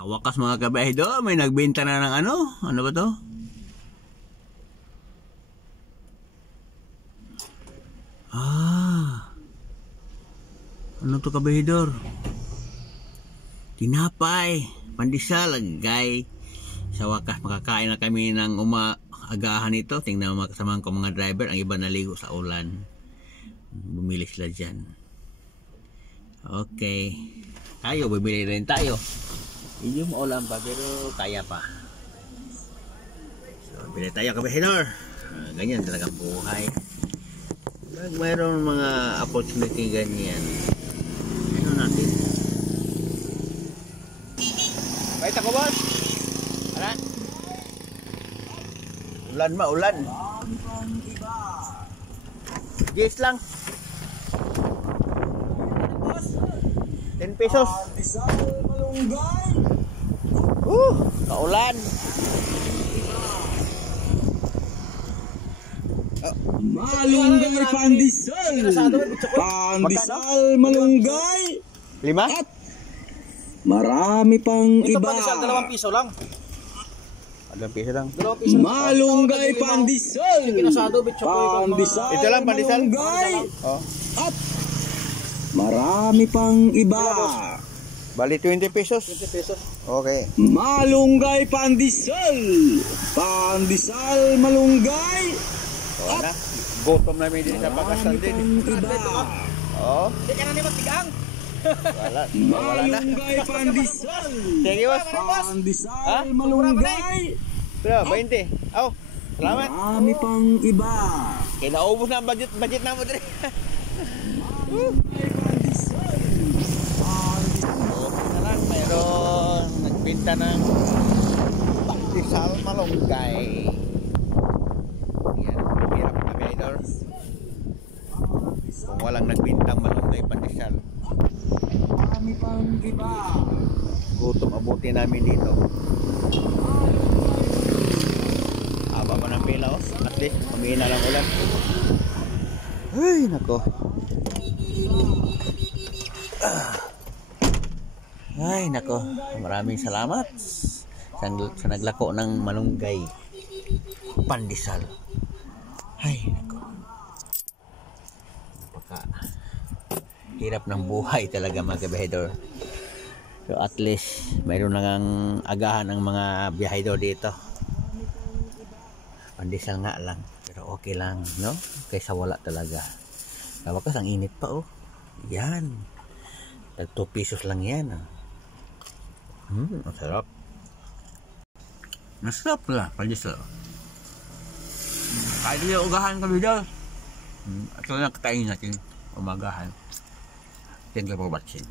Sa wakas mga kabahidor, may nagbenta na ng ano? Ano ba to? Ano to kabahidor? Tinapay, pandesal, agay. Sa wakas makakain na kami ng agahan ito. Tingnan mo kasamahan ko mga driver, ang iba naligo sa ulan. Bumili sila dyan. Okay. Tayo, bibili rin tayo. Hindi mo ulan pa, pero kaya pa. So, bili tayo kabahidor. Ganyan talaga buhay. Mayroon mga opportunity ganyan. Ano natin? Wait ako, boss. Ano? Ulan ma, ulan. Gis lang. 10 pesos. Kaulan. Malunggay pandesal. Pandesal malunggay. 5? At marami pang Ito iba. pandesal, 2 piso lang. 2 piso lang. 2 piso. Malunggay pandesal. Kinasado, bitchokoy. Pandesal. Ito lang, pandesal. Malunggay. Oh. At marami pang iba. Bali 20 pesos. 20 pesos. Okay. Malunggay pandesal. Pandesal malunggay. So, na. Gutom namin din sa pagkasal din. Iba. Oh. Hindi ka na ni magtigang. Wala. Wala na. Malunggay pandesal. Sige, boss. Pandesal malunggay. Pero, 20. Oh. Salamat. Marami pang iba. Kaya naubos na ang budget na mo din. Malunggay pandesal. Okay na lang. Mayroon nagbinta ng pandesal malunggay. Yan. Hirap na kabahidor. Kung walang nagbintang malunggay pandesal, Marami pang iba. gutom abuti namin dito. Haba pa ng pila, oh. At least pamihina lang ulan. Ay nako. Ay nako. Maraming salamat sa naglako ng malunggay pandesal. Ay nako. Napaka hirap ng buhay talaga mga kabahidor. So at least mayroon nang agahan ng mga biyahidor dito. Pandesal nga lang, pero okay lang, no? Kaysa wala talaga. Sa wakas ang init pa, oh. Yan. Tag 2 pesos lang yan, oh. Ang sarap. Masarap pala, pandesal. Kahit yung ugahan kabahidor. Ito na katayin natin umagahan. Thank you for watching.